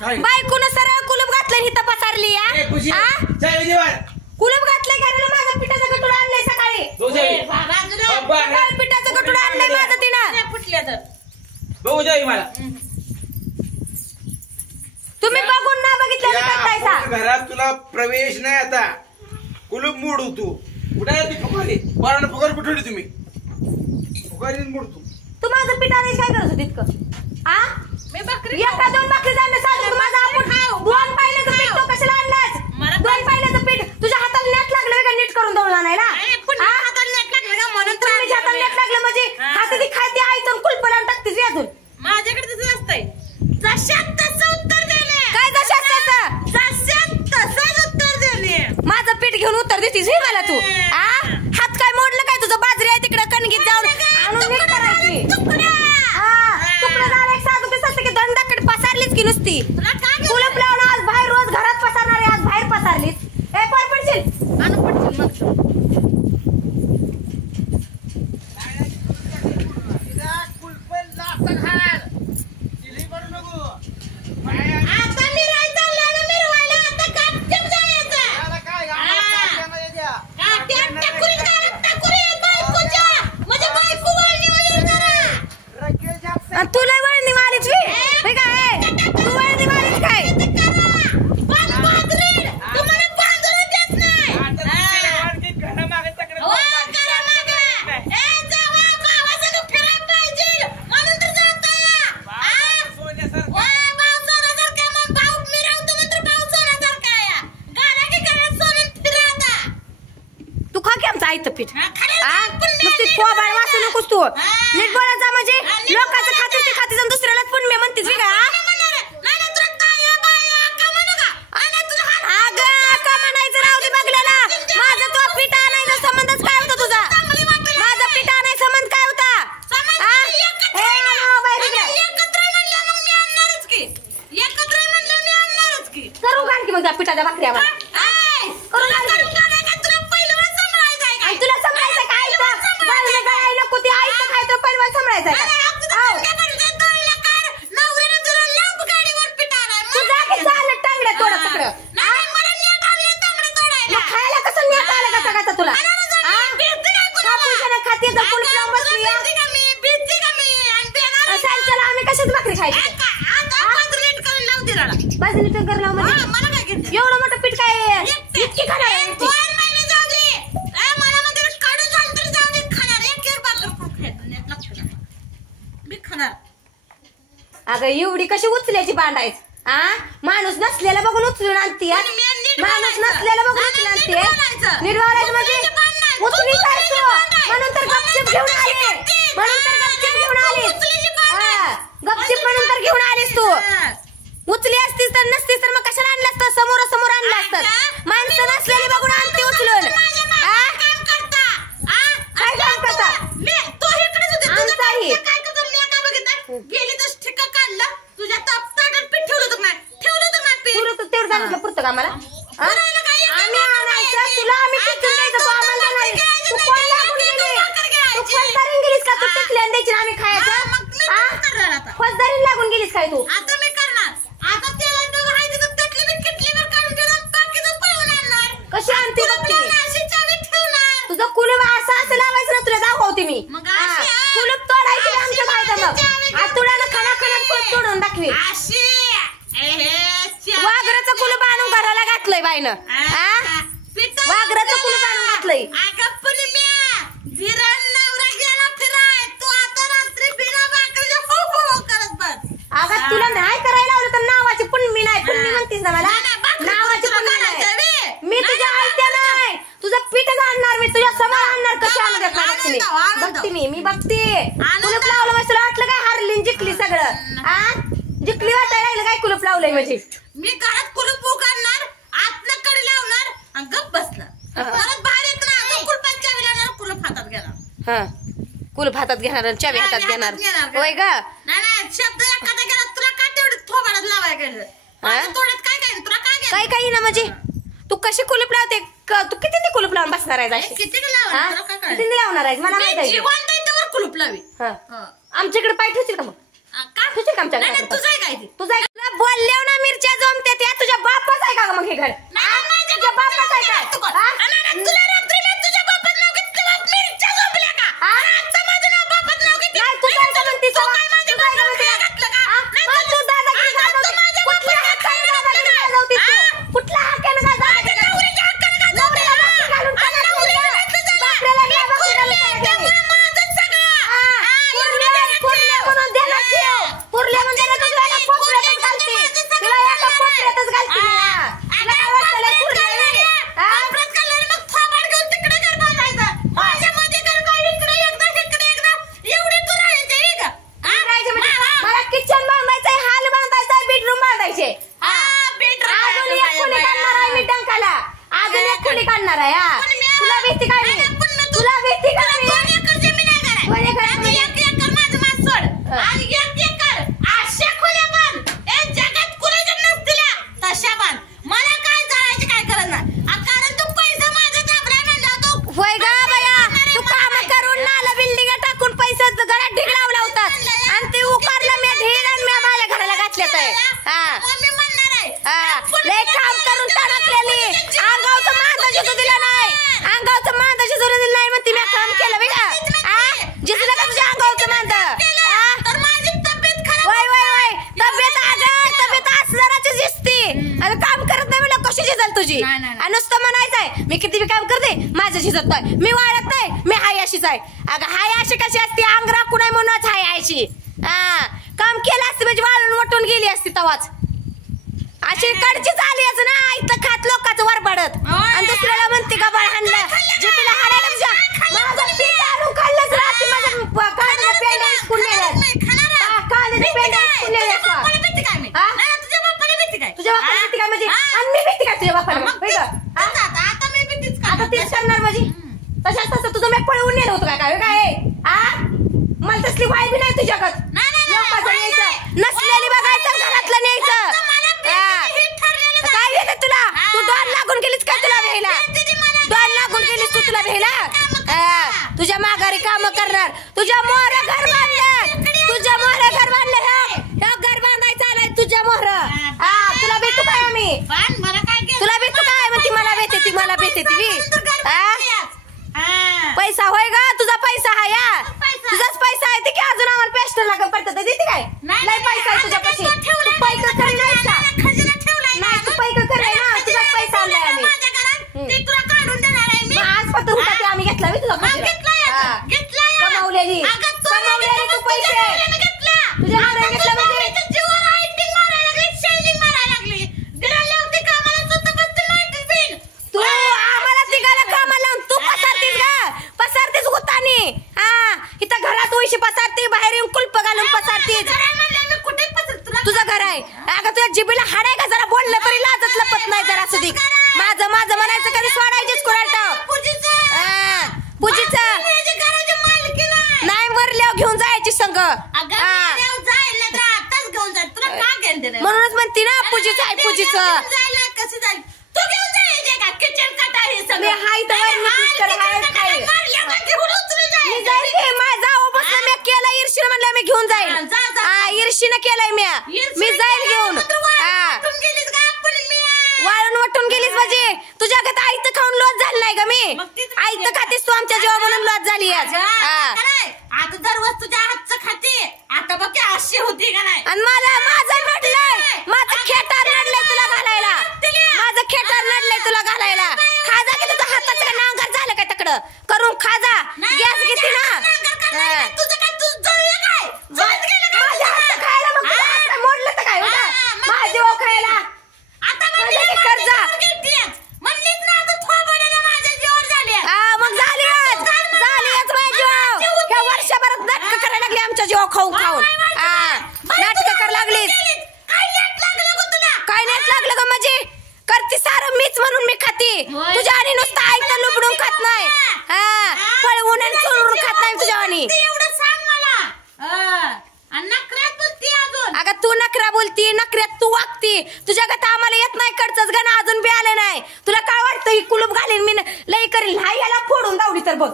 बायकोनं सरळ कुलूप घातलं हिथं पसारली कुलूप घातलंय घराला माझा पिठाचा गटुडा आणलाय सकाळी पिठाचा गटुडा आणलाय माझं तिनं फुटल्या तर बघू जाई मला तुम्ही बघून ना बघितलं घरात तुला प्रवेश नाही आता कुलूप मोडू तू कुठे आहे ती फुकारी पारण फुकार कुठवली तुम्ही फुकारी मोड तू माझं पिठा नाही काय करत तितकं आ मी भाकरी एका दोन भाकरी जाणं साधं माझा आपण दोन पाहिल्याचं पीठ तो कशाला आणलास दोन पाहिल्याचं पीठ तुझ्या हाताला नेट लागलं का नीट करून दळला नाही ना हाताला नेट लागलं का म्हणून तुझ्या हाताला नेट लागलं म्हणजे हात ती खाते आईतून कुलप लावून टाकतेस अजून माझ्याकडे तसं असतंय जशात तसं उत्तर देणे काय जशात तसं जशात तसंच उत्तर देणे माझं पीठ घेऊन उत्तर देतीस हे मला तू आ हात काय मोडलं काय तुझं बाजरी आहे तिकडे कणगीत जाऊन आणून नीट करायची तुकडा झाला एक साधू की दंडाकडे पसारलीच की नुसती कुलप लावून आज बाहेर रोज घरात पसारणारे आज बाहेर पसारलीस ए पर पडशील आणून पडशील तुला वळणी मारीच काय तू वळणी मारीच काय तू खा की आमचं आयतं पीठ नुसती थोबाड वाचू नकोस तू नीट बोलायचा म्हणजे लोकांचं खाते ते खाते दुसऱ्यालाच पण मी म्हणतेस वेगळा संबंधच काय होता तुझा माझा पिठा नाही संबंध काय होता करू घाल की मग त्या पिठाच्या भाकऱ्या मला तुला समजायचं काय नको ते आईचं खायचं पहिलं समजायचं खायला कसं नेट आलं का सगळ्याचं तुला आम्ही कशाच भाकरी खायची एवढं मोठं पीठ काय इतकी खाणार अगं एवढी कशी उचल्याची बांधायच माणूस नसलेला बघून उचलून आणते माणूस नसलेला बघून उचलून आणते निर्वाळायचं म्हणजे उचली म्हणून तर गपचिप घेऊन आले गपचिप म्हणून तर घेऊन आलीस तू उचली असतीस तर नसतीस तर मग कशाला आणलं असतं समोर समोर आणलं असतं माणसं नसलेली बघून आणते उचलून काय काम करता गेली तर ठिका काढला तुझ्या ताटात पीठ ठेवलं तर नाही ठेवलं तर तेवढं सांगितलं पुरतं का मला आम्ही आणायचं तुला आम्ही टिकून द्यायचं तू आम्हाला नाही तू कोण लागून गेली तू फौजदारीन गेलीस का तू टिकल्यान द्यायची आम्ही खायचं फौजदारीन लागून गेलीस काय तू आता मी करणार आता त्याला राहायचं तर तटली मी किटलीवर काढून ठेवून बाकीचं पळवून आणणार कशी आणते बघ अशी चावी ठेवणार तुझं कुलूप असं लावायचं ना तुला दाखवते मी कुलूप तोडायची आमच्या माहिती मग आतुड्यानं खणा कुलूप तोडून दाखवी वाघराचं कुलूप आणून घराला घातलंय बाईनं वाघराचं कुलूप आणून घातलंय अगं तुला नाही करायला लावलं तर नावाची पुण्मी नाही पुण्मी म्हणतीस ना मला नावाची पुण्मी नाही मी तुझ्या आयत्या नाही तुझं पीठ आणणार मी तुझ्या समोर आणणार कशी आणणार बघते मी बघते कुलूप लावलं म्हणजे तुला वाटलं काय हारली जिंकली सगळं जिंकली वाटायला लागलं काय कुलूप लावलंय म्हणजे मी घरात कुलूप उघडणार आतलं कडी लावणार आणि गप्प बसणार परत बाहेर येत ना कुलपात चावी लावणार कुलूप हातात घेणार कुलूप हातात घेणार आणि चावी हातात घेणार होय का नाही शब्द एखादा गेला तुला काय तेवढं थोबाडात लावायचं थोड्यात काय काय ना म्हणजे तू कशी कुलूप लावते तू किती कुलूप लावून बसणार आहे किती लावणार आहे मला माहिती आहे कुलूप लावी आमच्याकडे पाय ठेवतील का मग तुझं काय तुझा बोलल्यावर ना मिरच्या जमते त्या तुझ्या बापाच आहे का मग हे घर तुझ्या बापाच आहे का तुला रात्री मी तुझ्या बापात नाव घेतलं मिरच्या झोपल्या का आता माझं नाव बापात नाव घेतलं नाही तू काय म्हणते तू काय माझ्या बापात नाव घातलं का तू दादागिरी गाजवते. कुठल्या हक्काने दादागिरी गाजवते तू? कुठल्या हक्काने गाजवते? नवरीच्या हक्काने नवरीला बाकी घालून काय करायचं? बापऱ्याला काय बाकी घालून काय करायचं? कुर्ले म्हणून देणार ठेव. कुर्ले म्हणून देणार तुला एका कोपऱ्यातच घालते. तुला एका कोपऱ्यातच घालते मी, हा. तुला काय वाटतं लय कुर्ले आहे? हा? राहायचं म्हणजे मला किचन बांधायचंय, हॉल बांधायचंय, बेडरूम बांधायचे. हा. अजून एक खोली काढणार आहे मी टंकाला. अजून एक खोली काढणार आहे, हा. तुला भीती काय नाही? तुला भीती काय नाही? 2 एकर म्हणजे? होय ग बया, तू काम करून नाला बिल्डिंग टाकून पैसे घरात ढीग लावला होतास आणि ते उकारला मी ढीग आणि मी माझ्या घराला घातल्यात आहे. लय काम करून टाकलेली अंगावचं मांदा शिजू दिलं नाही. अंगावचं मांदा शिजू दिलं नाही म्हणते मी काम केलं बेटा. जिजलं का तुझ्या अंगावचं मांदा? वय वय वय तब्येत अगं तब्येत असणाराची दिसती आणि काम करत नाही मला कशी झिजल तुझी? आणि नुसतं म्हणायचंय मी किती बी काम करते माझं झिजत नाही, मी वाढत नाही, मी हाय अशीच आहे. अगं हाय अशी कशी असते? अंग राखून आहे म्हणूनच हाय अशी. काम केलं असते म्हणजे वाळून वटून गेली असती तवाच. अशी कडचीच आली असं ना इथं खात लोकांचं वर पडत आणि दुसऱ्याला म्हणते का बळ हाणलं जिपीला हाणायला तुझ्या माझं पीठ आणून खाल्लंच राहते. माझ्या कांद्याच्या पेंड्या इस्कून नेल्यात. कांद्याच्या पेंड्या इस्कून नेल्यात. तुझ्या बापाला भीती काय म्हणजे? आणि मी भीती काय तुझ्या बापाला? आता तेच करणार माझी तशाच तसं तुझं मी पळवून नेलं होतं काय काय? मला तसली वाय बी नाही तुझ्याकडं. लोकांचं न्यायचं नसलेली बघायचं घरातलं न्यायचं. काय येतं तुला? तू 2 लागून गेलीस काय तुला भेला? 2 लागून गेलीस तू तुला भेला? तुझ्या माघारी काम करणार. तुझ्या मोहर घर बांधलं. तुझ्या मोहर घर बांधलं. हे घर बांधायचं आलाय तुझ्या मोहर. तुला भेटू काय आम्ही? तुला भेटू काय म्हणती? मला भेटते ती, मला भेटते ती. पैसा होय ग तुझा पैसा हा या तुझाच पैसा आहे ते की अजून आम्हाला पेस्टर लागत पडतं तर देते काय? लय पैसा आहे तुझ्यापाशी. तू पैका करी नाहीस का? नाही तू पैका कराय ना तुझाच पैसा आणलाय आम्ही. मग आज पत्र होता ते आम्ही घेतला तुझा कमावलेली तू पैसे तुझ्या हातात घेतला म्हणजे तू आम्हाला तिघाला कामाला लावून तू पसारतीस होतानी. इथं घरात उशी पसारती बाहेर येऊन कुलप घालून पसारतीस. तुझं घर आहे अगं तुझ्या जिबीला हाड आहे का? जरा बोललं तरी लाजत लपत नाही जरा सुधी. माझं माझं म्हणायचं कधी सोडायचीच कुणाला पूजीचं नाही मरल्यावर घेऊन जायची संघ. म्हणूनच म्हणती ना पूजीचं आहे पूजीचं. ईर्षीनं म्हणलं मी घेऊन जाईल. ईर्षीनं केलंय मी जाईल घेऊन. वाळून वटून गेलीस म्हणजे तुझ्या घरात आईत खाऊन लॉस झाली नाही का? मी आईत खातीस तू आमच्या जेव्हा म्हणून लॉस झाली. आता दररोज तुझ्या हातचं खाते आता बघ अशी होती का नाही? आणि मला माझं नडलंय माझं खेटार नडलंय तुला घालायला. माझं खेटार नडलंय तुला घालायला. खाजा की तुझं हाताचं का नांगर झालं काय तकडं करून खाजा. गॅस घेते ना तुझं काय तू जळलं काय? माझ्या हात खायला मग तुझं हात मोडलं तर काय होता? माझ्या जेव्हा खायला आता कर्जा म्हणलीच ना आता थोबडाला माझ्या जीवर झाली. मग झालीच माझ्या जीवावर. ह्या वर्षभरात नाटकं करायला लागली आमच्या जीवा खाऊन खाऊन. नाटकं करायला लागलीस. काय नेट लागलं ग? म्हणजे करती सारं मीच म्हणून मी खाती. तुझ्या आणि नुसतं आईचं लुबडून खात नाही. पळवून आणि चोरून खात नाही तुझ्या आणि. एवढं सांग मला. नखऱ्यात बोलती अजून. अगं तू नखरा बोलती नखऱ्यात तू वागती. तुझ्या गत आम्हाला येत नाही कडचंच गाणं अजून बी आलं नाही. तुला काय वाटतं ही कुलूप घालीन मी लई करील. हाय याला फोडून दावली तर बघ.